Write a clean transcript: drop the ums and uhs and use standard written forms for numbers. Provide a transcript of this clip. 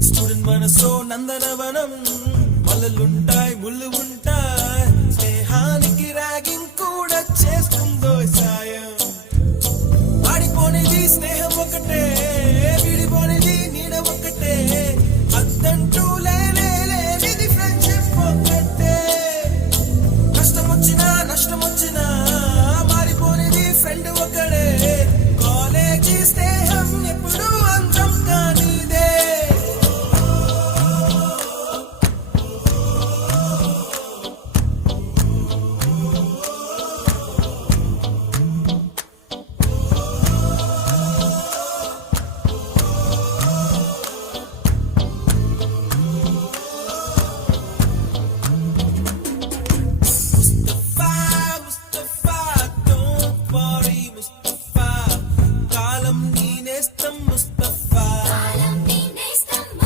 Student మనసో నందనవనం, మల్లలుంటాయి ముళ్ళు ఉంటాయి, స్నేహానికి ర్యాగింగ్ కూడా చేస్తుందో సాయం. ఆడిపోనిది స్నేహం ఒకటే, విడిపోనిది